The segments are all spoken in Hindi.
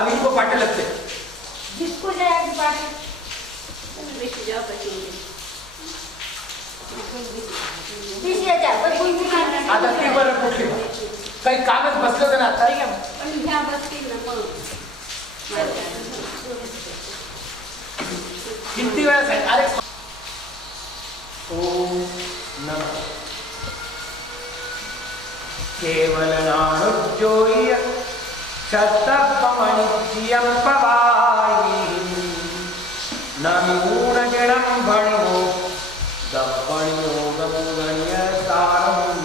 अब इनको पाटे लगते जिसको जाएगी पाटे काही कामच बसलं होतं ना आता किती वेळा साहेब अरे ओम नमः केवल नानुज्जोय शतपमणिज्यं पवायि नमूनजनं भणिनो दपणिनो गंगण्यसारम्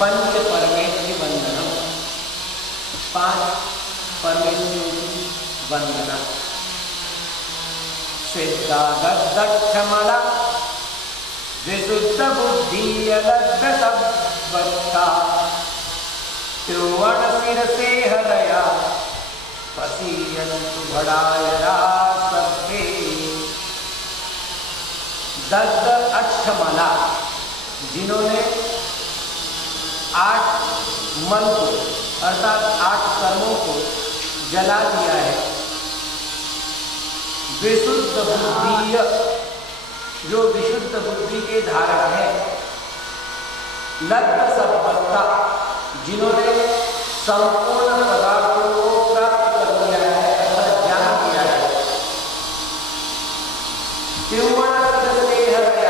पंच परमेश्वरी वंदनम 5 परमेश्वरी वंदना सिद्धादक्षमला विशुद्ध बुद्धि अलग्गतवत्ता त्रिवण शिरसे हृदया पसीयन्तु भडायरा सर्वे दग्ध अक्षमला जिन्होंने 8 मन को अर्थात 8 कर्मों को जला दिया है। विशुद्ध बुद्धि जो विशुद्ध बुद्धि के धारक है। लब्ध सत्ता जिन्होंने संपूर्ण पदार्थों को प्राप्त कर लिया है अर्थात ज्ञान किया है। त्रिवण से हृदय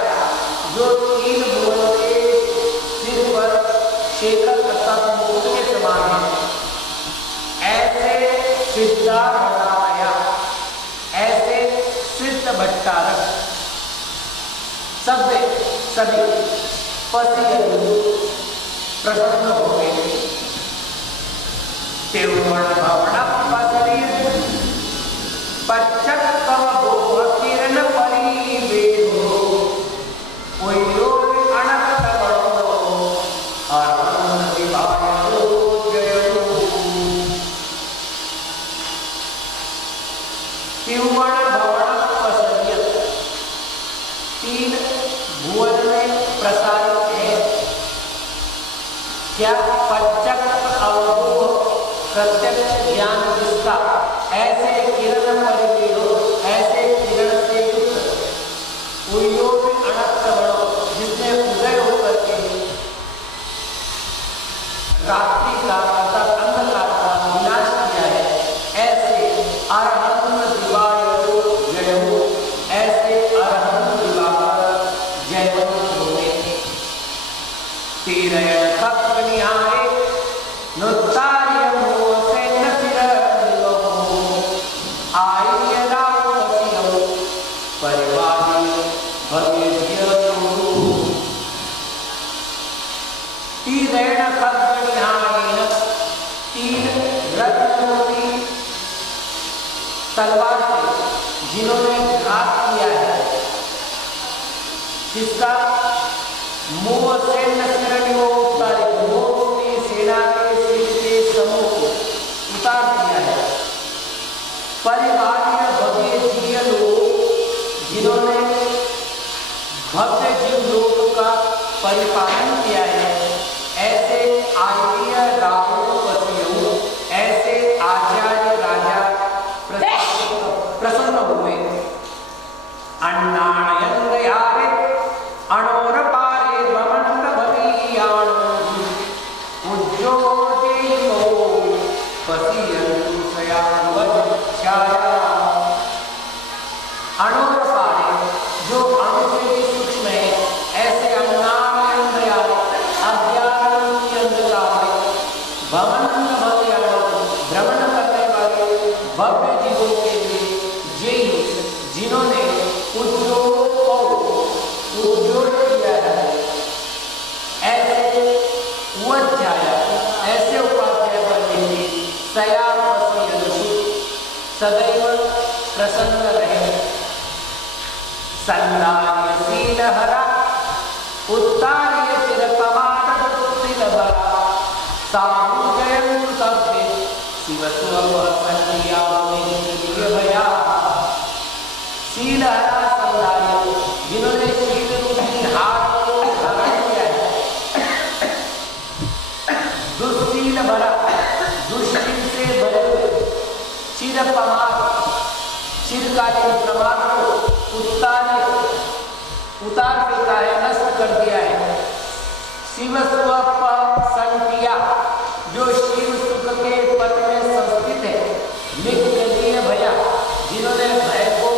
जो 3 भुवन के सिर पर शेखर अर्थात मुकुट के समान है। ऐसे सिद्धा भट्टारया ऐसे सिद्ध भट्टारक सभी प्रसन्न हो गए। त्रिवण भवन पश्चत्तम भोग किरण परिवेदो ओयो अनंत बड़ो आनंद विभायो जयो। त्रिवण भवन पसरिय 3 भुवन में प्रसारित है। क्या पंचक अवधि प्रत्यक्ष ज्ञान जिसका ऐसे किरण परिवेदो, ऐसे किरण से युक्त उयो में अनंत बड़ो, जिसने उदय होकर के रात्रि का अर्थात अंधकार का विनाश किया है, ऐसे अरहंत दिवायो जयो, ऐसे अरहंत दिवाकर जयो होते। तीरण खप निहारे नुतार्य मोह से न फिरलो, आर्य राव पतियो परिवारी भवेद्य गुरु। तीरण खप निहारे, तीन रत्नों तलवार से जिन्होंने घात किया है, जिसका मोह से नसरणियों उतारे, मोह की सेना के सिर के समूह को उतार दिया है। परिवार भव्य जीव लोग, जिन्होंने भव्य जीव लोग का परिपालन किया है, ऐसे आर्य राहुपतियों, ऐसे आचार्य राजा प्रसन्न हुए। अन्नायन दयारे अणोर पारे भवंत भवियाण, उज्जोतिनो पसियन्तु सयावद छाया। अणोर पारे, जो अणु से भी सूक्ष्म है, ऐसे अन्नायन दयारे अज्ञान की अंधकार में भवंत भवियाण, भ्रमण करने वाले भव्य जीवों के लिए जिन्होंने उज्जोल किया है, ऐसे उपाध्याय, ऐसे उपाध्याय बनने की सदैव प्रसन्न रहे। संदार्यशील हरा उत्तार्य चिर प्रमाण सामुजयं सभ्य शिव स्व संध्या भया। शील हरा संदार्य, जिन्होंने शील रूपी हार को धारण किया है। दुष्शील भरा, दुष्शील से भरे हुए चिर प्रमाद, चिरकालीन प्रमाद को उतार देता है, नष्ट कर दिया है। शिव स्वप संख्या, जो शिव सुख के पद में संस्थित है। निग्रह भया, जिन्होंने भय को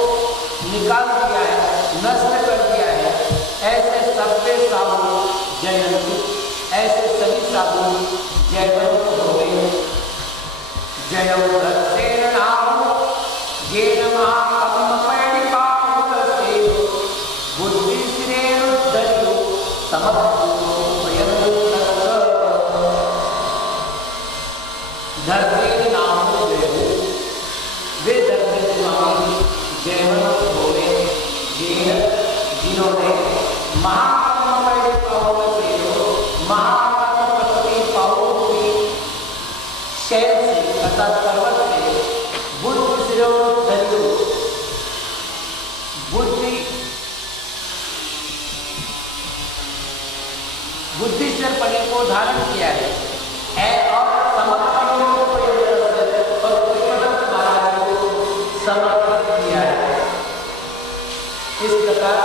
निकाल दिया है, नष्ट कर दिया है। ऐसे सभ्य साधु जयंती, ऐसे सभी साधु जयवंत हो गए। जय नाम ये नमः पैणिपामुकसे बुद्धि श्रेणुद्धरियो समभूतो धर्मेण नाम जय हो। वे धर्मेण स्वामी जयवंत हो गए, जिन्होंने महाकर्म पैणिपामुकसे, महाकर्म पाऊंगी शैल से अर्थात पर्वत से बुद्धि श्रेणुद्धरियो, बुद्धिश्वर पने को धारण किया है और समर्पण समर्पित किया है। इस प्रकार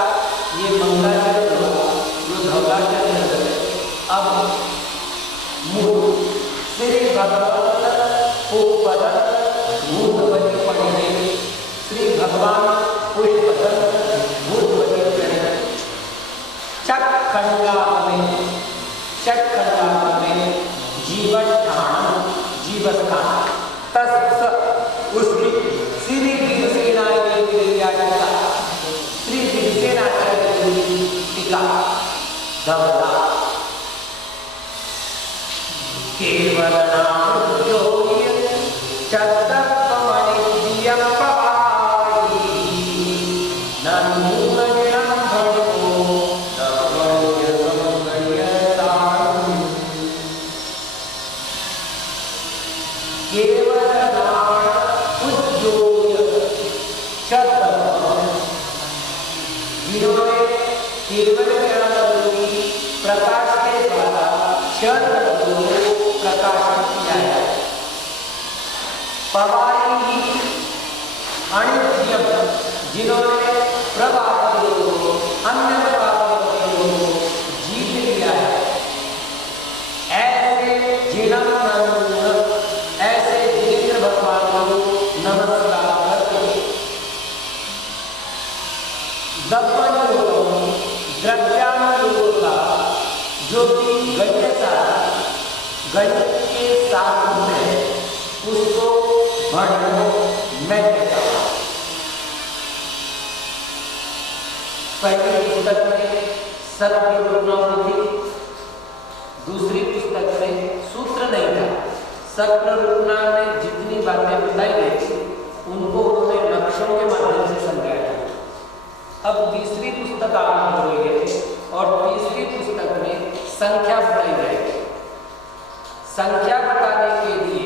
ये मंगलाचरण जो धौलाचरण है। अब मूल श्री भगवान पुष्पदल भूतवती पढ़े, श्री भगवान पुष्पदल भूतवती पढ़े। षट्खंडा में जीवन ठान, जीवस्थान तस् उसकी श्री वीरसेना श्री वीरसेनाचार्य टीका धवला केवल नाम जो प्रकाश के द्वारा प्रकाशित किया है। पवारी अणिज्यम, जिन्होंने प्रभावों को, अन्य प्रभावों को जीत लिया है, ऐसे जिनेंद्र भगवान को नमस्कार करते हैं। द्रव्यानुयोग का जो कि गणित के साथ में उसको भणो मैं कहता हूँ। पहली पुस्तक में सत्य थी, दूसरी पुस्तक में सूत्र नहीं था। सत्य में जितनी बातें बताई गई थी उनको उन्होंने लक्ष्यों के माध्यम से समझाया। अब तीसरी पुस्तक आरंभ हो गई है और तीसरी पुस्तक में संख्या बताई जाएगी। संख्या बताने के लिए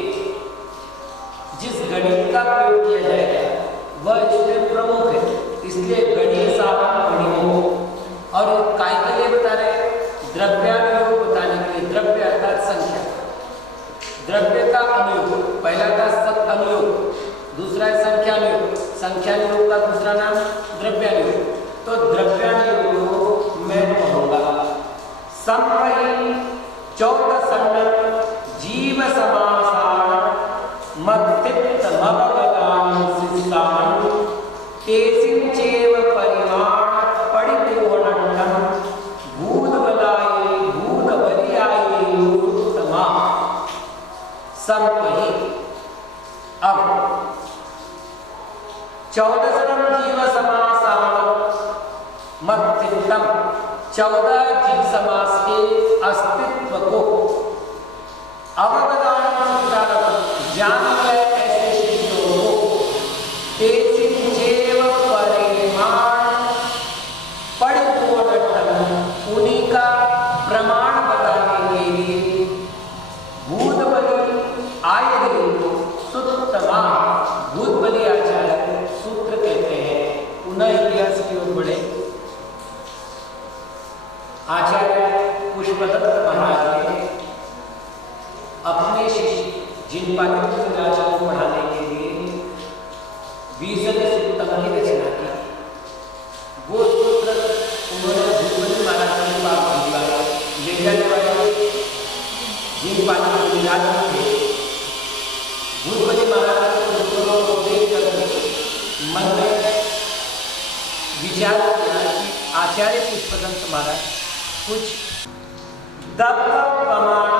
जिस गणित का प्रयोग किया जाएगा वह इसमें प्रमुख है, इसलिए गणित साधन गणित। और काय के लिए बता रहे, द्रव्यानुयोग बताने के लिए। द्रव्य अर्थात संख्या, द्रव्य का अनुयोग, पहला था सत अनुयोग, दूसरा है संख्यानुयोग। संख्यानुयोग का दूसरा नाम द्रव्यानुयोग। तो द्रव्यानुयोग मैं कहूँगा संपही 14 सन्नत जीव समासान मत्तित मगदान सिस्तान तेसिंचेव परिमाण परिपूर्णम भूतबलाये भूतबलियाये उत्तमा संपही। अब 14 जीव समासान मत्तितम, 14 जीव समास के अस्तित्व को अवगदान जान गए ऐसे शिष्यों को तेसिंचेव परिमाण परिपूर्णम, उन्हीं का प्रमाण बताने के लिए भूतबली आये सुतमा, भूतबली आचार्य सूत्र कहते हैं। उन्हें इतिहास की ओर बढ़े। आचार्य पुष्पदत्त महाराज ने अपने शिष्य जिन पांडित्य राजा को पढ़ाने के लिए बीजन सूत्रम की रचना की, वो सूत्र उन्होंने भूतबली महाराज के पास भिजवाया। ले जाने वाले जिन पांडित्य राजा थे, भूतबली महाराज के सूत्रों को देख कर मन में विचार किया कि आचार्य पुष्पदंत महाराज कुछ द्रव्य प्रमाण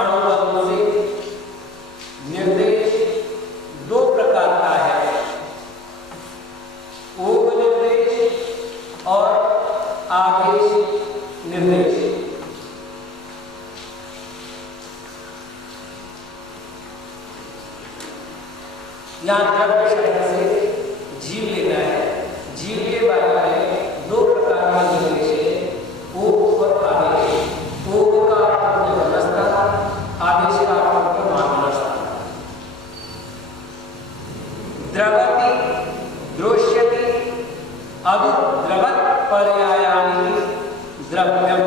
अनुबंध से निर्देश दो प्रकार का है, ऊर्ध निर्देश और आदेश निर्देश। यहाँ द्रव्य शब्द से जीव लेना है। जीव के बारे में दो प्रकार का निर्देश है, ऊर्ध और आदेश। ऊर्ध का अर्थ व्यवस्था, आदेश का अर्थ महाव्यवस्था। द्रवति द्रोष्यति अभिद्रवत् पर्यायानि द्रव्यम।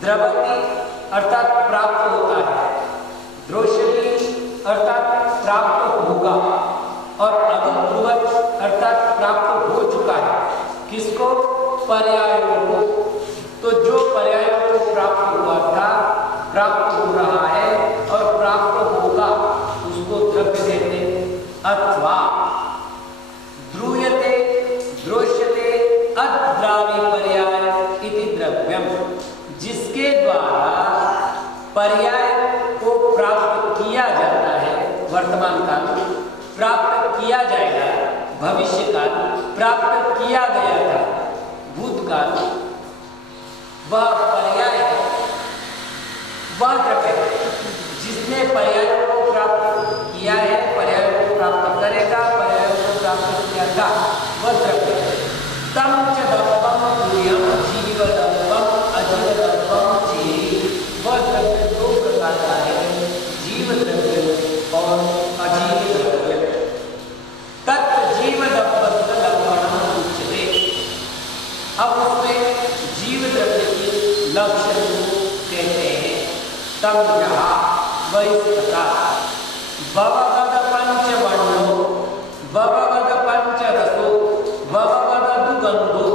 द्रवति अर्थात प्राप्त होता है, द्रोष्यति अर्थात प्राप्त होगा, और अभिद्रवत् अर्थात प्राप्त हो चुका है। किसको? पर्यायों को। तो जो पर्यायों को प्राप्त हुआ था, प्राप्त हो रहा है और प्राप्त होगा, उसको द्रव्य कहते हैं। अथवा द्रूयते द्रोष्यते अद्रावी पर्याय इति द्रव्यम, जिसके द्वारा पर्याय को प्राप्त किया जाता है, वर्तमान काल प्राप्त किया जाएगा, भविष्य काल प्राप्त किया गया था, भूतकाल, वह पर्याय है, वह द्रव्य है। जिसने पर्यायों को प्राप्त किया है, पर्यायों को प्राप्त करेगा, पर्यायों को प्राप्त किया था, वह द्रव्य है। तम च दम्पम तुर्यम जीवदम्पम अजीवदम्पम जीव, वह द्रव्य दो प्रकार का है, जीव द्रव्य और अजीव द्रव्य। तम जहा वही प्रकार भवगद पंचवर्णो भवगद पंचरसो भवगद दुगंधो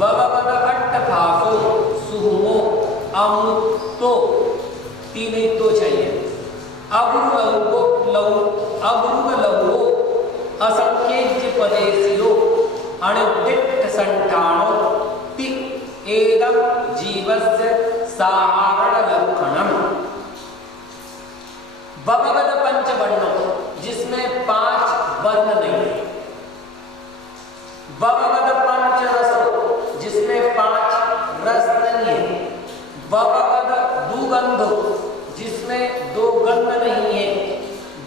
भवगद अट्टभासो सुहुमो अमृतो तीन ही तो चाहिए अवरुगलवो असंख्येज्य पदेशियो अणुदिट्ठ संठाणो ति एदम जीवस्य साधारण लक्षणम भवगद पंचवर्णो जिसमें 5 वर्ण नहीं है भवगद पंचरसो जिसमें 5 रस नहीं है भवगद दुगंधो जिसमें 2 गंध नहीं है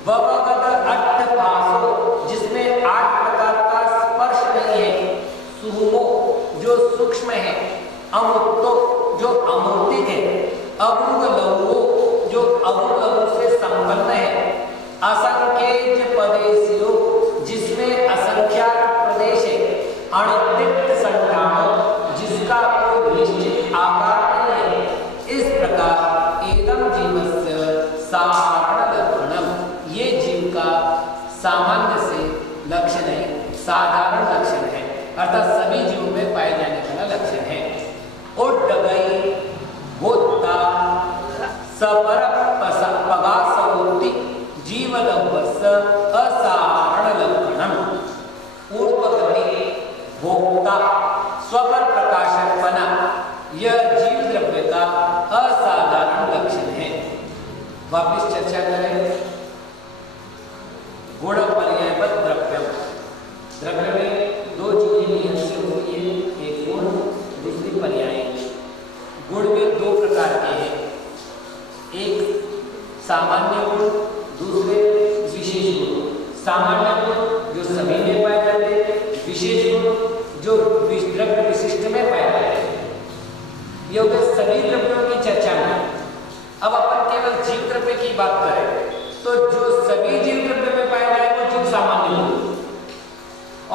भवगद अट्टभासो जिसमें 8 प्रकार का स्पर्श नहीं है सुहुमो जो सूक्ष्म है अमृतो जो अमूर्तिक है अवरुगलवो जो अवरुगलवो से संपन्न है असंख्येज्य पदेशियो जिसमें असंख्यात प्रदेश है अणुदिट्ठ संठाणो जिसका कोई निश्चित आकार नहीं है इस प्रकार एकदम जीवस्य साधारण लक्षणम ये जीव का सामान्य से लक्षण है साधारण लक्षण है अर्थात सभी जीवों में पाए जाने वाला लक्षण है उड्डगई भूता सपर पगासवोति जीवदवस्य असाधारण लक्षणम ऊर्ध्वगति भोक्ता स्वपर प्रकाशकपना यह जीव द्रव्य का असाधारण लक्षण है। वापिस चर्चा करें गुण पर्यायवत द्रव्यम द्रव्य में 2 चीजें नियम से होती है एक गुण दूसरी पर्याय गुण में 2 प्रकार के हैं एक सामान्य गुण दूसरे विशेष गुण सामान्य गुण जो सभी में पाए जाते हैं विशेष गुण जो द्रव्य विशिष्ट में पाए जाते हैं ये सभी द्रव्यों की चर्चा में अब अपन केवल जीव द्रव्य की बात करें तो जो सभी जीव द्रव्य में पाया जाए वो जीव सामान्य गुण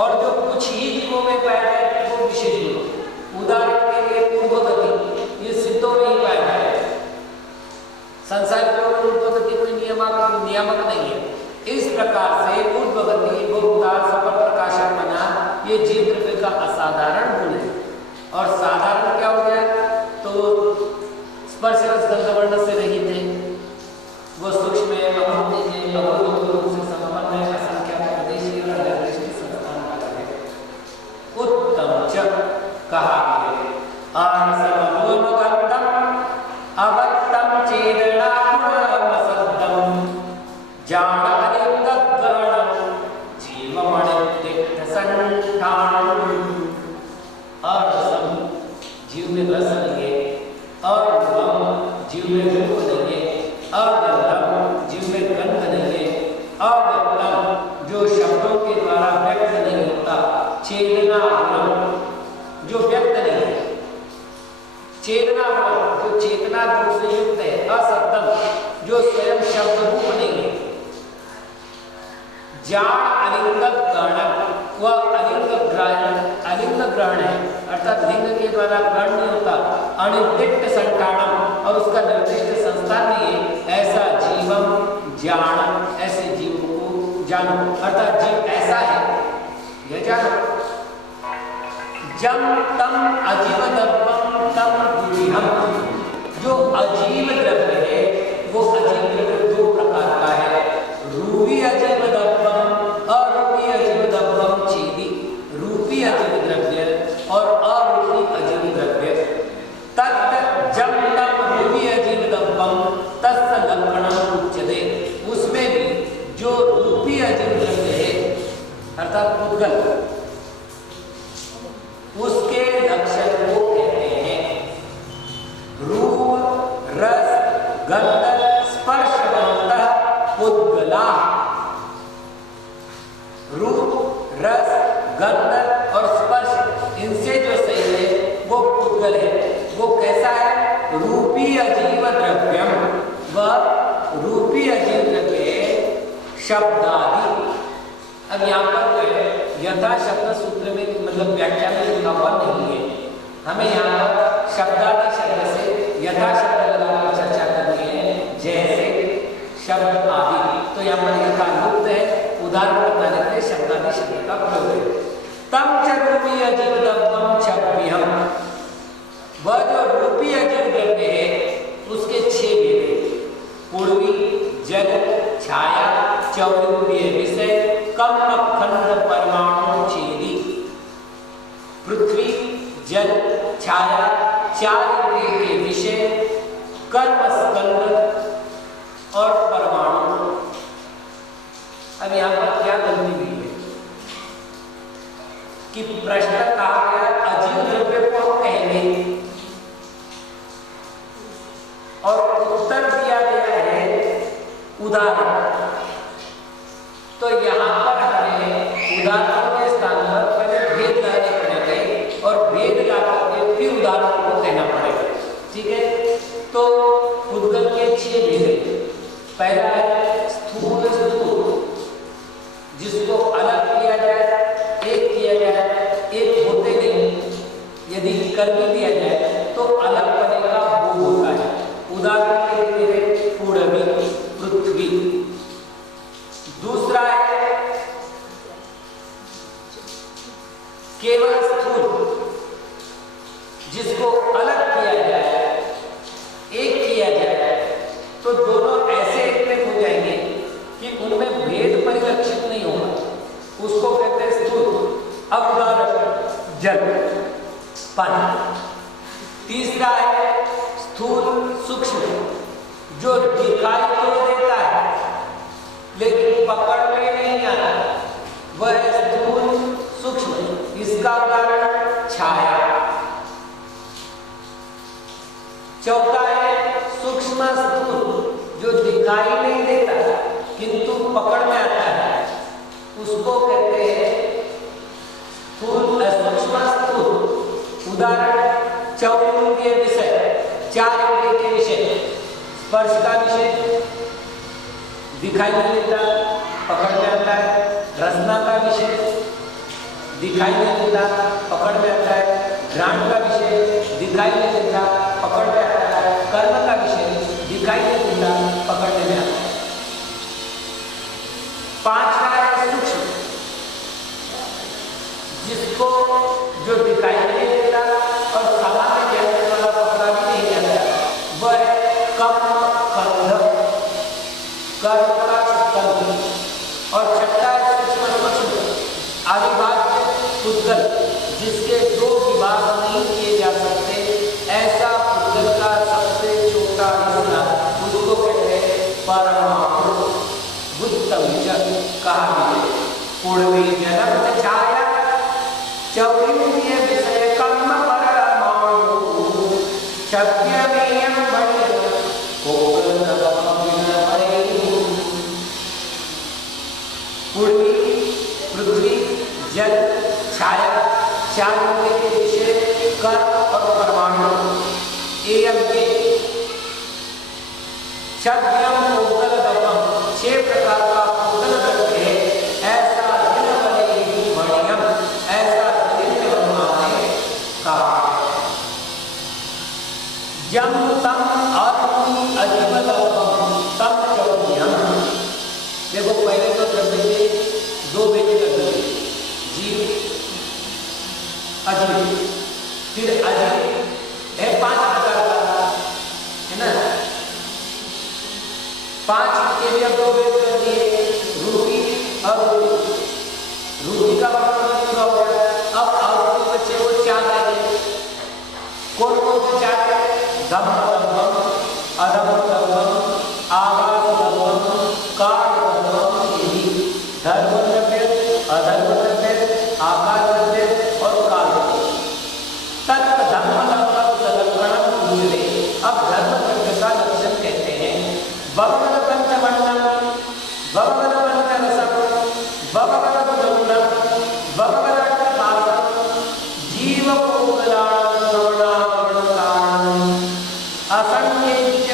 और जो कुछ ही जीवों में पाया जाए वो विशेष गुण उदाहरण के लिए ऊर्ध्वगति ये सिद्धों में ही पाया जाए संसार में ऊर्ध्वगति कोई नियामक नहीं है इस प्रकार से ऊर्ध्वगति भोक्ता सपर प्रकाशकपना ये जीव द्रव्य का असाधारण गुण है और साधारण क्या हो गया तो स्पर्श रस गंध वर्ण से रहित है वो सूक्ष्म है अमूर्तिक है अवरुद्ध रूप से संपन्न है असंख्यात प्रदेशीय और निर्दिष्ट संस्थान वाला है उत्तम च कहा है आनसमोनुगंधम अवत्तम चेदना गुणमसद्दम जानअनिगद्धरणम जीवमणिदिट्ठ संठाणम अरसम जीव में रस नहीं है अरूपम जीव में रूप नहीं है अगंधम जीव में गंध नहीं है अव्यक्तम जो शब्दों के द्वारा व्यक्त नहीं होता चेतना जो व्यक्त नहीं है चेतना जो चेतना रूप से युक्त है असत्तम जो स्वयं शब्द रूप नहीं है जान अलिंगक ग्रहण वह अलिंग ग्रहण है अर्थात लिंग के द्वारा ग्रहण नहीं होता अनिर्दिष्ट संठाणम और उसका निर्दिष्ट संस्थान नहीं है ऐसा जीवम जान ऐसे जीव को जानो अर्थात जीव ऐसा है यह जानो जम तम अजीव द्रव्यम तम गुणिहम जो अजीव द्रव्य है वो अजीव द्रव्य 2 प्रकार का है रूपी अजीव द्रव्यम अरूपी अजीव द्रव्यम चेदी रूपी अजीव द्रव्य और अरूपी अजीव द्रव्य तत् जम तम रूपी अजीव द्रव्यम तस्य लक्षणम उच्यते उसमें भी जो रूपी अजीव द्रव्य है अर्थात पुद्गल उसके लक्षण को कहते हैं रूप रस गंध स्पर्शवन्तः पुद्गला रूप रस गंध और स्पर्श इनसे जो सही है वो पुद्गल है वो कैसा है रूपी अजीव द्रव्यम वह रूपी अजीव द्रव्य शब्दादि अब यहाँ पर यथा शब्द सूत्र में मतलब व्याख्या में लिखा हुआ नहीं है हमें यहाँ पर शब्दादि शब्द से यथा शब्द लगाकर चर्चा करनी है शब्द आदि। तो यहाँ पर लिखा लुप्त है, उदाहरण बताने के लिए शब्दादि शब्द का प्रयोग है। तम च रूपी अजीव द्रव्यम छब्बिहम, वह जो रूपी अजीव द्रव्य है उसके 6 भेद हैं। पूर्वी, जल, छाया, चौरूपीय विषय, कम खंड परमाणु छेदी। पृथ्वी, जल, छाया, 4 इंद्रिय के विषय, कर्म स्कंद और परमाणु। अब यहाँ पर क्या गलती हुई है कि प्रश्न कहा गया अजीव द्रव्य को कहेंगे और उत्तर दिया गया है उदाहरण। तो यहाँ पर हमें उदाहरणों के स्थान पर पहले भेद लाने पड़ेंगे और भेद ला करके फिर उदाहरणों को कहना पड़ेगा। ठीक है, तो उद्गम के 6 भेद हैं। पहला है स्थूल स्थूल, जिसको अलग किया जाए, एक किया जाए, एक होते नहीं, यदि कर भी दिया जाए तो अलग बनेगा, वो होता है। उदाहरण के लिए पूर्वी, पृथ्वी। दूसरा है केवल स्थूल, जिसको अलग किया जाए, एक किया जाए, तो दोनों ऐसे एक में हो जाएंगे कि उनमें भेद परिलक्षित नहीं होगा, उसको कहते हैं स्थूल। अब उदाहरण जल, पानी। तीसरा है स्थूल सूक्ष्म, जो दिखाई तो देता है लेकिन पकड़ में नहीं आता, वह है स्थूल सूक्ष्म। इसका उदाहरण छाया। चौथा है सूक्ष्म स्थूल, जो दिखाई नहीं देता किंतु पकड़ में आता है, उसको कहते हैं स्थूल सूक्ष्म स्थूल। उदाहरण चौरूपीय विषय, 4 इंद्रिय के विषय। स्पर्श का विषय दिखाई नहीं देता, पकड़ में आता है। रसना का विषय दिखाई नहीं देता, पकड़ में आता है। घ्राण का विषय दिखाई नहीं देता, पकड़ में आता है। कर्म का विषय दिखाई नहीं देता, पकड़ने में आता है। 5वां है सूक्ष्म, जिसको जो दिखाई नहीं देता और सामान्य ज्ञान वाला पकड़ा भी नहीं जाता, वह है कर्म स्कंध, कर्म का स्कंध। और 6वां है सूक्ष्म सूक्ष्म अविभाज्य पुद्गल, जिसके 2 विभाग नहीं किए जा सकते, ऐसा पुद्गल का सबसे छोटा हिस्सा, उसको कहते हैं परमाणु। कहा गया पूर्वी जन्म छाया चौरूपीय विषय कर्म परमाणु शक्यमेयं बलियं पूर्वी, पृथ्वी, जल, छाया, 4 इंद्रिय के विषय, कर्म और परमाणु। एवं के 6 प्रकार का पूगल करके ऐसा दिन बनेगी मणियम, ऐसा दिन बनवाने का। जम तम आत्मी अजीवलम तम चौनियम। देखो पहले तो द्रव्य के 2 भेद कर दिए, जीव अजीव, फिर अजीव है 5 प्रकार का, है ना। 5 के लिए 2 भेद कर दिए, रूपी और रूपी का मतलब पूरा हो गया। अब आरोपी बच्चे को 4 रहेंगे। कौन कौन से 4 है? धम्म धम्म, अधम धम्म, आवास धम्म, काल धम्म, यही धर्म द्रव्य, अधर्म द्रव्य, आकाश द्रव्य और काल द्रव्य। तत् धर्म लक्षण सलक्षणम पूजते। अब धर्म द्रव्य का लक्षण कहते हैं भगवद पंचवर्णम, भगवद पंचरसम, भगवद गुणम, भगवद अर्थभासम, जीव असंख्य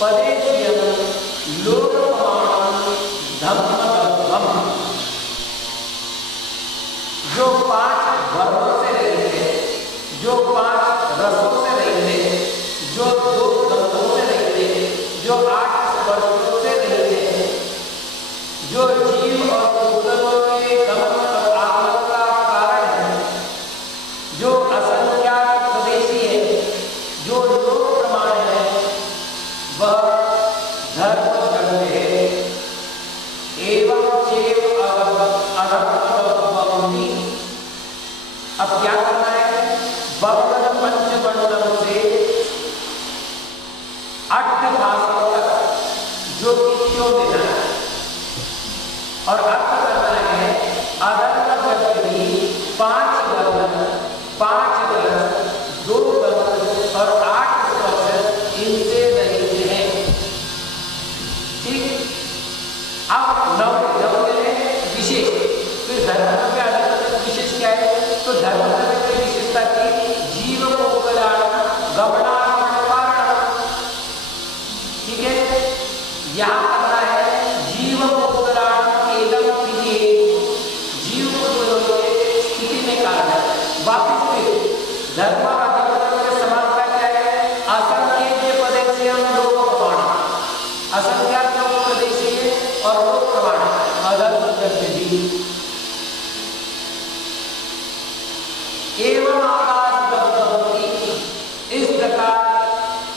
पदेश्यम लोकमानम धम्मतत्वम। जो 5 वर्णों से रहित है, जो 5 रसों से रहित है, जो 2 गंधों से रहित है, जो 8 स्पर्शों से रहित जो जीव और भूतलों के गमन और आगमन का कारण है, जो असंख्यात प्रदेशी है, जो लोक प्रमाण है, वह धर्म जगत है। एवं चेव अधर्मवती। अब क्या करना है? भगवत पंचमंडलम से अट्ठभाषण तक जो कि क्यों देना है और अर्थ करना है। अधर्म जगत की 5 वर्ण, 5 रस, 2 गंध और 8 स्पर्श इनसे रहित है। ठीक। अब नव विशेष, फिर धर्म का विशेष क्या है? तो धर्म की विशेषता की जीव को गमनागमन कारण। ठीक है, यहाँ करना है जीव को एकदम जीव को स्थिति में कारण है। वापिस फिर धर्म का समानता क्या है? असंख्य प्रदेश लोक प्रमाण, असंख्यात लोक प्रदेश और लोक प्रमाण अधर्म भी। एवं आकाश द्रव्य, इस प्रकार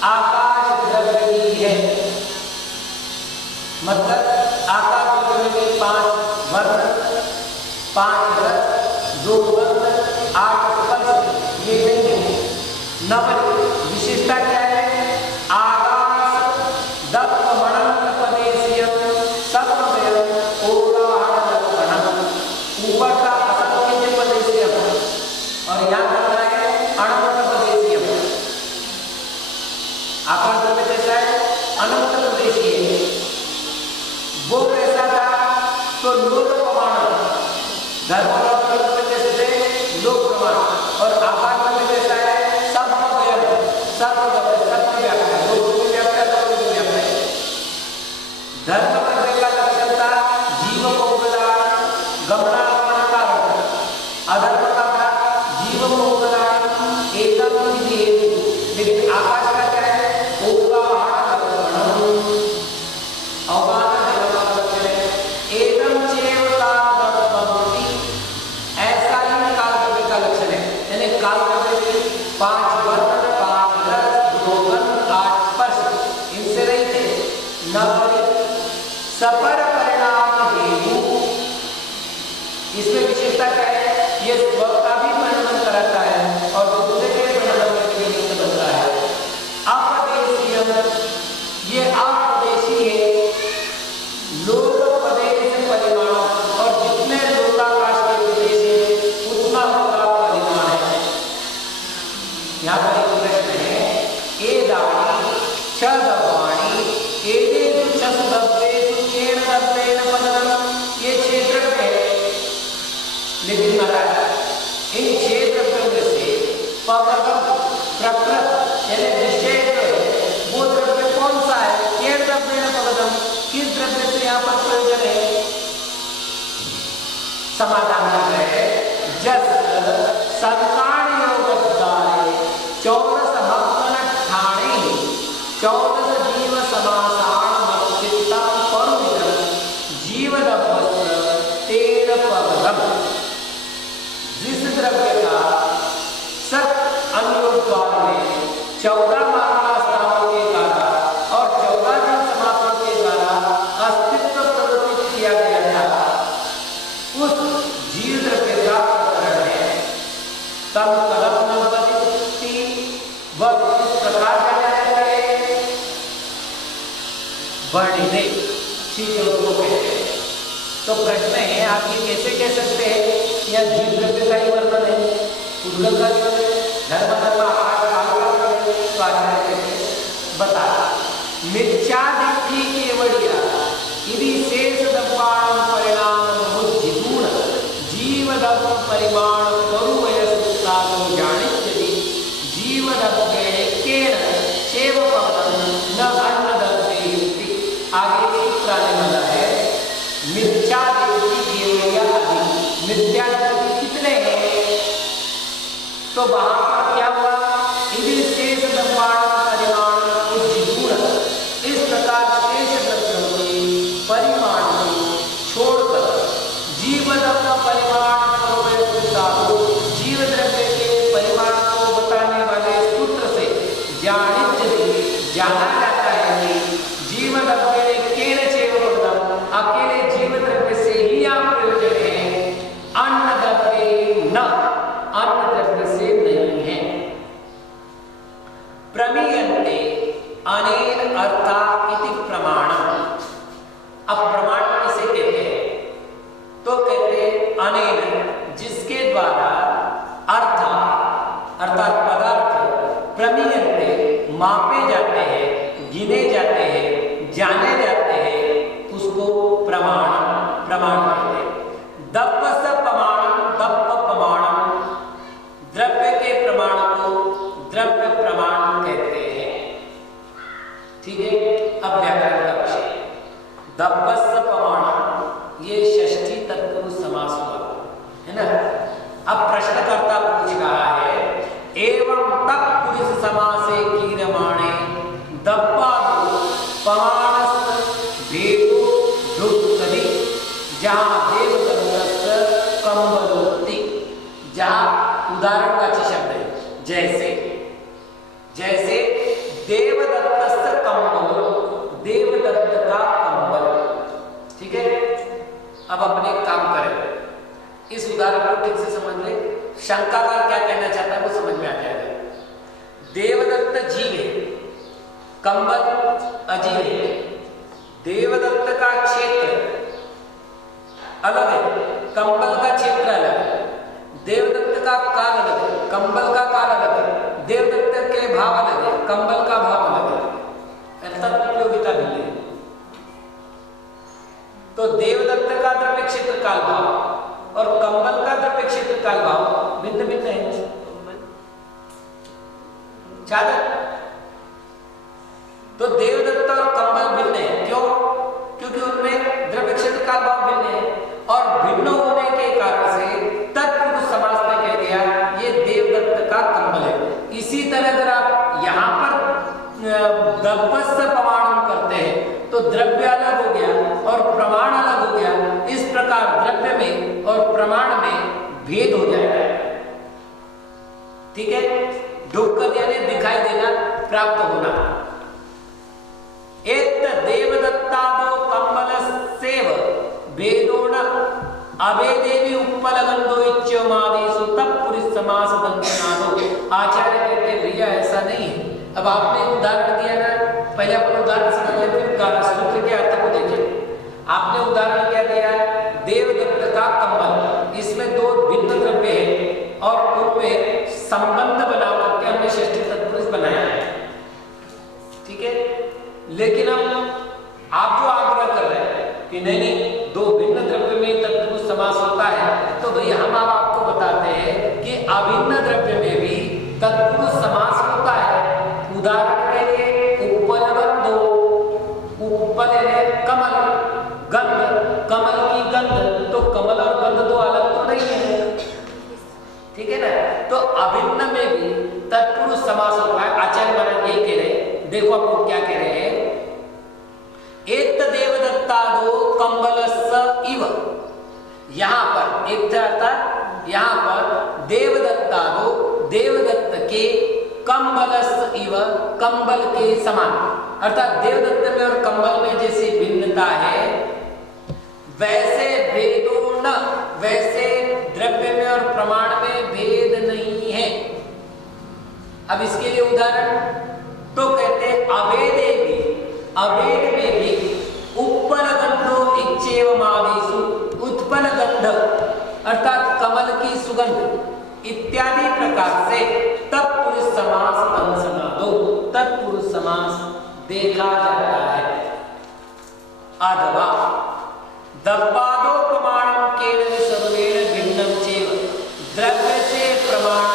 आकाश द्रव्य की है। मतलब आकाश द्रव्य में 5 वर्ण, 5 रस, 2 गंध, 8 स्पर्श ये नहीं है। नवल विशेषता क्या है? आकाश दत्त मणंत प्रदेशीयम सत्वयम ओगाहन लक्षणम। ऊपर का असंख्य प्रदेशीयम और यहाँ करना है अनंत प्रदेशीयम। आकाश द्रव्य कैसा है? अनंत प्रदेशीय है। वो कैसा था? तो लोक प्रमाण। धर्म कैसे थे? लोक प्रमाण। और आकाश द्रव्य कैसा है? सत्वयम, सत्व व्याख्या, लोक की व्याख्या, लोक की व्याख्या। धर्म करने का लक्षण था जीव को गमनागमन कारण। अधर्म का था जीव को एकदम विधि हेतु। लेकिन आकाश का क्या है? एकदम चेव कालद्रव्यम, ऐसा ही कालद्रव्य का लक्षण है। यानी कालद्रव्य में 5 वर्ण, 5 रस, 2 गंध, 8 स्पर्श इनसे रहित है। सपर परिणाम हेतु, इसमें विशेषता क्या है? ये स्व का भी परिणाम कराता है और दूसरे के परिणाम के लिए बनता है। अपदेशीय, ये अपदेशी है। लोक प्रदेश परिमाण, और जितने लोकाकाश के प्रदेश है उतना उसका परिमाण है। यहाँ पर एक प्रश्न है, ए दाणी छ दवाणी एदेषु छसु दब्बेषु केन दब्बेन पदम। ये क्षेत्र है, लेकिन महाराज इन क्षेत्र में से पदम प्रकृत यानी विशेष वो द्रव्य कौन सा है? केन दब्बेन पदम, किस द्रव्य से यहाँ पर प्रयोजन है? समाधान है जस संतान योगदाय 14 हक्कन ठाणे 14 जीव समासाण मत्चित्तम परुविदम जीवदवस्त्र तेन पदम। जिस द्रव्य का सत अनुयोगद्वार में 14 महाराष्ट्रों के द्वारा और 14 जीव समासों के द्वारा अस्तित्व प्रदर्शित किया गया था, उस जीव द्रव्य का प्रकरण है। तब कदम नवति वह इस प्रकार जाना जाता है वर्णिते, ठीक है उसको कहते हैं। तो प्रश्न है आप ये कैसे कह सकते हैं? यह जीव द्रव्य का ही वर्णन है, उद्गम का वर्णन है, धर्म धर्म आकाश तो आचार्य बता मिथ्या दिट्ठी केवड़िया यदि शेष दब्बाण परिणाम बुद्धिपूर्ण जीवदत्त परिमाण करुवयसुता को जानित्यदि जीवदत्त केन सेव पवनं न अन्नदत्ते। आगे सूत्र आने वाला है मिथ्या दिट्ठी केवड़िया अधिक। मिथ्या दिट्ठी कितने हैं? तो वहां पर क्या हुआ? यदि शेष दब्बाण परिमाण बुद्धिपूर्ण, इस प्रकार शेष द्रव्यों के परिमाण को दब्बस्स प्रमाण, ये षष्ठी तत्पुरुष समास हुआ, है ना। अब प्रश्नकर्ता पूछ रहा है, एवं तत्पुरुष समासे कीरमाणे दब्बादो प्रमाणस्थ भेदो दुक्कदि, जहाँ देवदत्तस्य कंबलोक्ति, जहाँ उदाहरणवाची शब्द है, जैसे जैसे देवदत्तस्य कंबल, देवदत्त का कंबल, ठीक है। अब अपने काम करें, इस उदाहरण को ठीक से समझ ले, शंकाकार क्या कहना चाहता है वो समझ में आ जाएगा। देवदत्त जीव है, कंबल अजीव है। देवदत्त का क्षेत्र अलग है, कंबल का क्षेत्र अलग है। देवदत्त का काल अलग है, कंबल का काल अलग है। देवदत्त के भाव अलग है, कंबल का भाव अलग है, उपयोगिता भी है। तो देवदत्त का द्रव्य क्षेत्र काल भाव और कंबल का द्रव्य क्षेत्र काल भाव भिन्न भिन्न है। चादर, तो देवदत्त और कंबल भिन्न है, क्यों? क्योंकि उनमें द्रव्य क्षेत्र काल भाव भिन्न है, और भिन्न होने के कारण से तत्पुरुष समास ने कह दिया ये देवदत्त का कंबल है। इसी तरह अगर आप यहाँ पर दब्बस्स प्रमाण करते हैं तो द्रव्य अलग हो गया और प्रमाण अलग हो गया। इस प्रकार द्रव्य में और प्रमाण में भेद हो जाएगा, ठीक है। दुक्कद यानी दिखाई देना, प्राप्त होना। एक देवदत्तादो कंबलस्यैव भेदो न अभेदेवी उपलगंधो इच्यमादेषु तत्पुरुष समास दंशनादो। आचार्य कहते हैं भैया ऐसा नहीं है। अब आपने उदाहरण दिया ना, पहले अपन उदाहरण समझ लेते हैं, फिर सूत्र के अर्थ को देखें। आपने उदाहरण क्या दिया? देवदत्त का कंबल, इसमें दो भिन्न द्रव्य है और उनमें संबंध बना करके हमने षष्ठी तत्पुरुष बनाया है, ठीक है। लेकिन हम आप जो आग्रह कर रहे हैं कि नहीं दो भिन्न द्रव्य में तत्पुरुष समास होता है, तो भैया हम आपको बताते हैं कि अभिन्न द्रव्य में भी तत्पुरुष समास होता है। उदाहरण के लिए उपलगंधो, उपल कमल, गंध, कमल की गंध, तो कमल और गंध तो अलग तो नहीं है, ठीक है ना। तो अभिन्न में भी तत्पुरुष समास होता है। आचार्य महाराज यही कह रहे हैं, देखो आपको क्या कह रहे हैं। एक देवदत्तादो कंबलस्स इव, यहाँ पर एक अर्थात यहाँ पर देवदत्तादो, देवदत्त के, कंबलस्स इव, कंबल के समान, अर्थात देवदत्त में और कंबल में जैसी भिन्नता है वैसे भेदो न, वैसे द्रव्य में और प्रमाण में भेद नहीं है। अब इसके लिए उदाहरण तो कहते हैं अभेदे भी, अभेद में भी उपलगंधो इच्चैवमादिषु, उत्पल गंध अर्थात कमल की सुगंध इत्यादि प्रकार से तत्पुरुष समास दंशनादो, तत्पुरुष समास देखा जाता है। अथवा दब्बादो प्रमाणम केवल सर्वेण भिन्नम चैव, द्रव्य से प्रमाण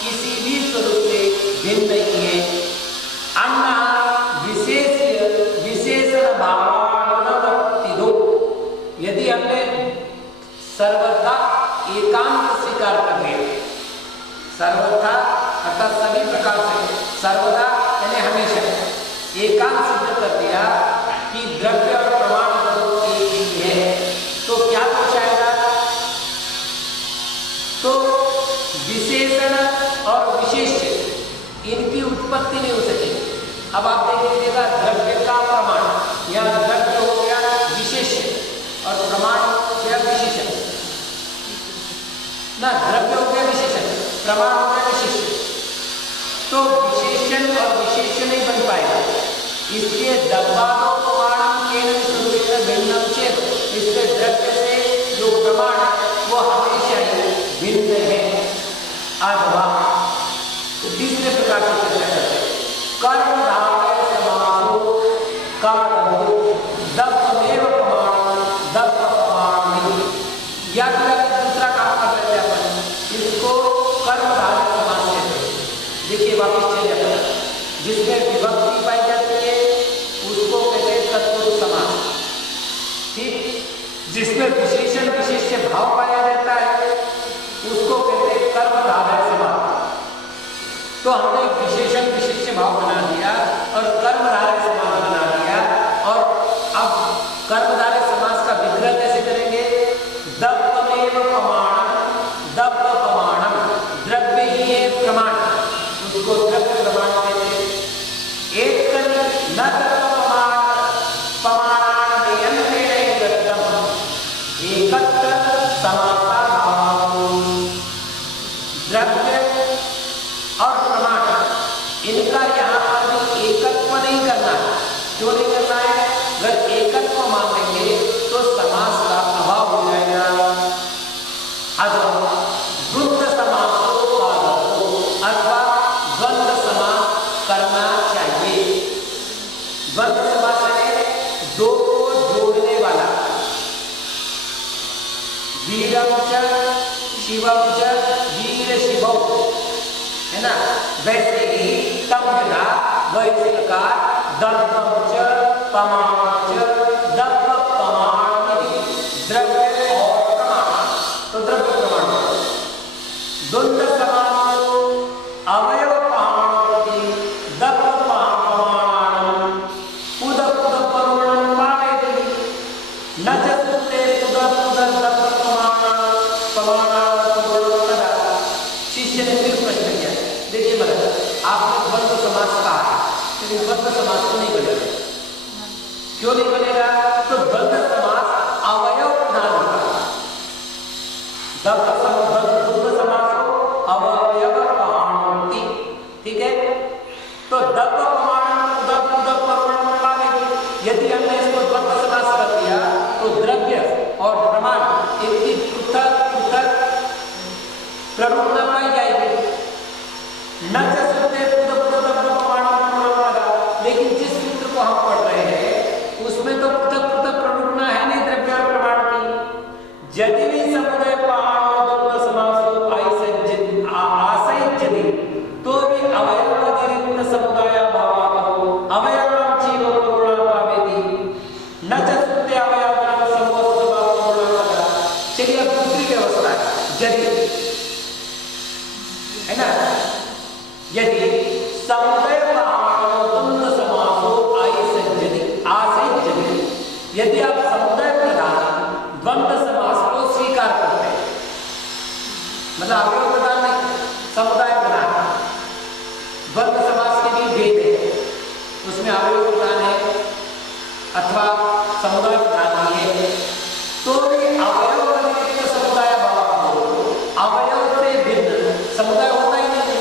किसी भी स्वरूप से भिन्न नहीं है। अन्ना विशेषण भावानुवर्तिदो, यदि हमने सर्वथा एकांत स्वीकार कर लिया, सर्वथा अर्थात सभी प्रकार से, सर्वदा यानी हमेशा, एकांत सिद्ध कर दिया कि द्रव्य और प्रमाण एक ही है, तो क्या कुछ आएगा? तो विशेषण और विशेष्य इनकी उत्पत्ति नहीं हो सकेगी। अब आप देख लीजिएगा, द्रव्य का प्रमाण, या द्रव्य हो गया विशेष्य और प्रमाण हो गया विशेषण ना, द्रव्य हो गया विशेषण, प्रमाण हो गया विशेष्य, तो विशेषण और विशेष्य नहीं बन पाएगा। इसलिए दब्बादो प्रमाणम केवल सर्वेण भिन्नम चैव, इसके द्रव्य से जो प्रमाण है वो हमेशा ही भिन्न है। अथवा तीसरे प्रकार से चर्चा करते हैं, कर्म धारय समासो कर्मो दब्बमेव प्रमाणम दब्ब प्रमाणम, या दूसरा काम कर लेते हैं अपन, इसको कर्म धारय समास कहते हैं। देखिए वापिस चले जाता है, जिसमें विभक्ति पाई जाती है उसको कहते हैं तत्पुरुष समास, विशेषण विशेष्य भाव पाया जाता है उसको कहते हैं कर्मधारय समास। तो हमने विशेषण विशेष्य भाव बना दिया और कर्मधारय समास बना दिया। और अब कर्मधारय समास का विग्रह कैसे करेंगे? दप्पमेव प्रमाणम, दप्प प्रमाणम, द्रव्य ही है प्रमाण, उसको द्रव्य प्रमाण कहते हैं। एक न दप्प प्रमाण प्रमाणान नियंत्रेण एकदम एकत्र समासाभाव। द्रव्य और प्रमाण इनका यहाँ पर एकत्व नहीं करना है। क्यों नहीं करना है? अगर एकत्व मान लेंगे तो समास का अभाव हो जाएगा। अथवा द्वंद्व समास अथवा द्वंद्व समास करना चाहिए। द्वंद्व समास है दो को जोड़ने वाला। वीरम च शिवम च वीर शिवौ, है ना? वैसे ही तम जगह वैसे का दर्पम च प्रमाण च दप्प प्रमाण, द्रव्य और प्रमाण। तो द्रव्य प्रमाण द्वंद्व समास अवयव प्रमाणोति दप्प प्रमाणम उदप प्रमाणम पावेति न च सुते उदप दप्प प्रमाण प्रमाण कदा। शिष्य ने फिर प्रश्न किया, देखिए मतलब आपने द्वंद्व समास कहा है लेकिन द्वंद्व समास तो नहीं बनेगा। क्यों नहीं बनेगा? तो द्वंद्व समास अवयव प्रधान होगा। द्वंद्व समास हो अवयव प्रमाणोति, ठीक है? तो दप्प प्रमाण उदप प्रमाण पावेति। यदि हमने इसको द्वंद्व समास कर दिया तो द्रव्य और प्रमाण इनकी पृथक पृथक प्ररूपता पाई जाएगी। न चलते लेकिन जिस सूत्र को हम पढ़ रहे हैं उसमें तो पृथक पृथक प्ररूपता है नहीं द्रव्य और प्रमाण की। यदि भी समुदाय प्रमाण और द्वंद्व समास हो आसंजति तो भी अवयव अतिरिक्त समुदाय भाव हो अवयवम चैव प्रमाण पावेति न चलते अवयवम समस्त भाव प्रमाण। चलिए अब दूसरी व्यवस्था है यदि, है ना? यदि समुदाय यदि आप समुदाय प्रधान द्वंद्व समास को स्वीकार करते हैं, मतलब अवयव प्रधान नहीं समुदाय प्रधान। द्वंद्व समास के भी भेद है, उसमें अवयव प्रधान है अथवा समुदाय प्रधान नहीं है। तो भी अवयव अतिरिक्त समुदाय भाव हो, अवयव से भिन्न समुदाय होता ही नहीं।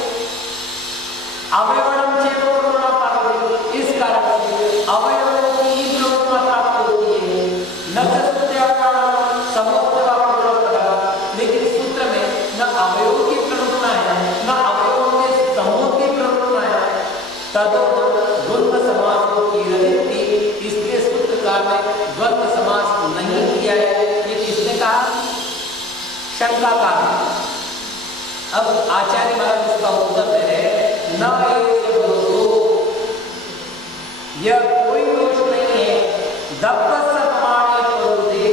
अवयवम चैव प्रमाण पावेति, इस कारण से अवयव की प्ररूपता प्राप्त होती है। न लेकिन सूत्र में न अवयव की प्ररूपता है न अवयव के समूह की प्ररूपता है। द्वंद्व समास की रजित, इसलिए सूत्रकार ने द्वंद्व समास नहीं किया है। ये किसने कहा? शंकाकार। अब आचार्य महाराज इसका उत्तर दे रहे हैं न यह कोई दोष नहीं है। दप्प प्रमाणे परुदे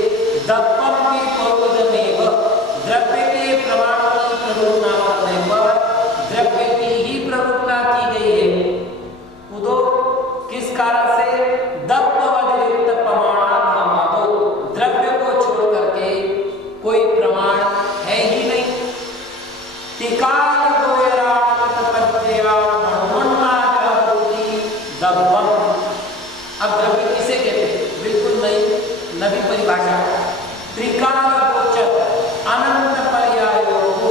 दप्पम की परुदमेव, द्रव्य के प्रमाण की प्ररूपता करने पर द्रव्य की ही प्ररूपता की गई है। उदो किस कारण से? दप्प अतिरिक्त प्रमाण भावादो, द्रव्य को छोड़ करके कोई प्रमाण है ही नहीं। तिकाल गोयराण तपज्जया मनोन्मादि दप्पम। अब द्रव्य किसे कहते हैं? बिल्कुल नवी परिभाषा। त्रिकाल गोचर अनंत पर्यायों को,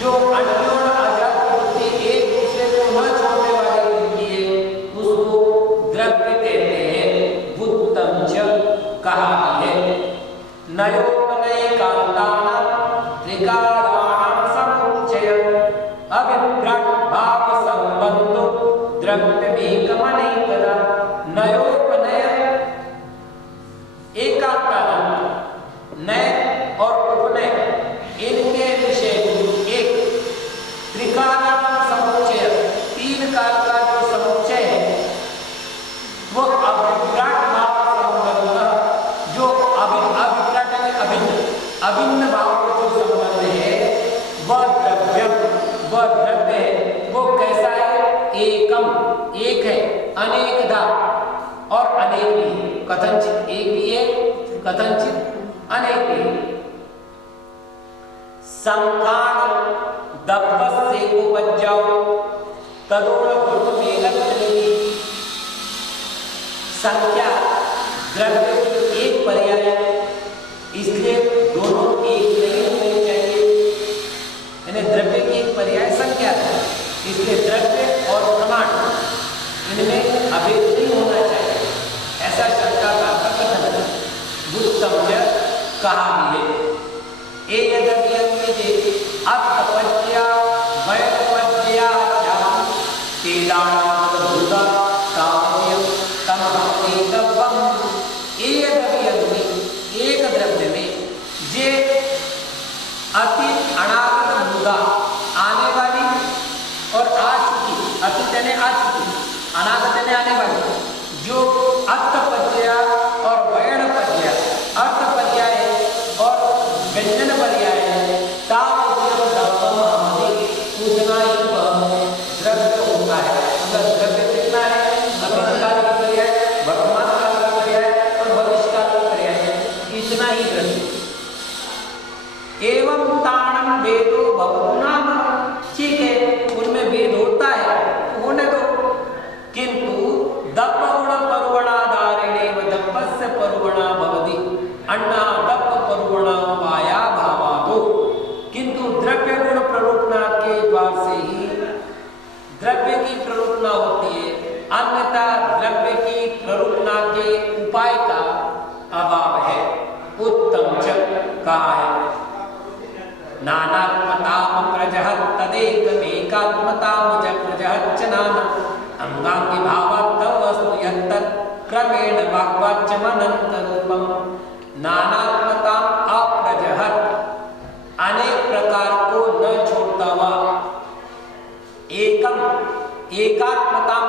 जो अन्योन आजाद वृत्ति एक दूसरे को न छोड़ने वाली वृत्ति है, उसको द्रव्य कहते हैं। बुद्धम च कहा है नयोपनय कांतानां त्रिकालानां समुच्चयम् अभिप्राट भाव संबंधो द्रव्य विगमनेकदा। नयोपनय एकांतानां, नय और उपनय इनके विषय एक, त्रिकालानां समुच्चय तीन काल का जो समुच्चय है वो अभिप्राट भाव संबंध, जो अभिप्राट कथनचित एक भी है, कथनचित अनेक भी है। संखान दप्पस से को बच जाओ तरुण गुण मेघत्रिनी। संख्या द्रव्य की एक पर्याय, इसलिए दोनों एक नहीं होने चाहिए। यानी द्रव्य की एक पर्याय संख्या है, इसलिए द्रव्य और प्रमाण इनमें अभेद नहीं होना चाहिए, ऐसा शंकाकार का कथन है। बुद्धम च कहा भी है। ए यद्यपि अर्थपज्या वैरपज्या तेदाणां भूता काम्यं तमहमेतवम्। ए यद्यपि एक द्रव्य में जे अति अनागत भूता आने वाली और आ चुकी, अतीत यानी आ चुकी, अनागत यानी आने वाली, जो अर्थपज्या और वैरपज्या, अर्थपर्याय और व्यंजन पर्याय उतना ही द्रव्य होता है। मतलब द्रव्य कितना है? अतीत काल का पर्याय, वर्तमान काल का पर्याय और भविष्य काल का पर्याय, इतना ही द्रव्य। एवं ताणम वेदो भवतु नाम, ठीक है उनमें वेद होता है, होने दो, किंतु दप्प गुण पर्वणाधारेणेव दप्पस्य पर्वणा भवति अन्ना दप्प पर्वणा माया भावादो। किंतु द्रव्य गुण प्ररूपणा के द्वार से ही द्रव्य की प्ररूपणा होती है, अन्यथा द्रव्य की प्ररूपणा के उपाय का अभाव है। उत्तम च कहा है। नानात्मताम प्रजहत् तदेकमेकात्मताम च प्रजहत् च नाना अंगांगी भावात् तव वस्तु यत्तत् क्रमेण वाक्वाच्यमनन्तरूपम्। नानात्मताम अप्रजहत्, अनेक प्रकार को न छोड़ता हुआ, एकम एकात्मताम,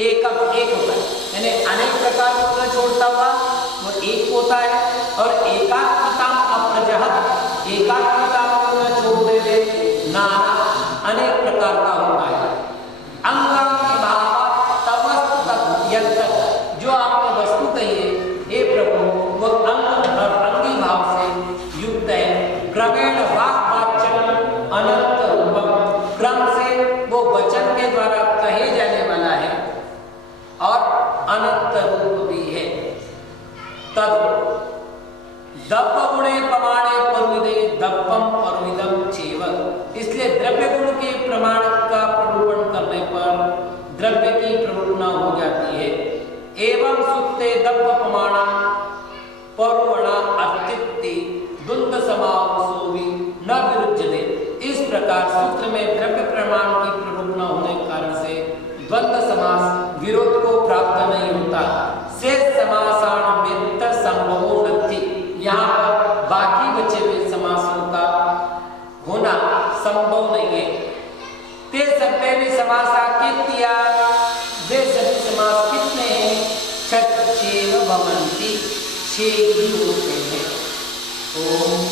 एकम एक होता है, यानी अनेक प्रकार को न छोड़ता हुआ वो एक होता है, और एकात्मताम अप्रजहत्, एकात्मता को न छोड़ने दे, नाना अनेक प्रकार का होता है। अंगांगी भावात् तव वस्तु यत्तत्, जो आपने वस्तु कही है हे प्रभु वो अंग और अंगी भाव से युक्त है। क्रमेण वाक्वाच्यम अनंत रूपम, क्रम से वो वचन के द्वारा कहे जाने वाला है और अनंत रूप भी है। तद दप्प गुणे प्रमाणे परुविदे दप्पम परुविदम चैव, इसलिए द्रव्य गुण के प्रमाण का प्ररूपण करने पर द्रव्य की प्ररूपणा हो जाती है। एवं सुक्ते दप्प प्रमाण परुवणा अर्थित्ति द्वंद समासोवि न विरुज्यते। इस प्रकार सूत्र में द्रव्य प्रमाण की प्ररूपणा होने के कारण से द्वंद समास विरोध को प्राप्त नहीं होता। शेष समासान व्यक्त संभवो नत्ति, यहाँ पर बाकी बचे हुए समासों का होना संभव नहीं है। ते सभ्य भी समासा कित्या, वे सभी समास कितने हैं? छच्छेव भवन्ति, छह ही होते हैं। ओम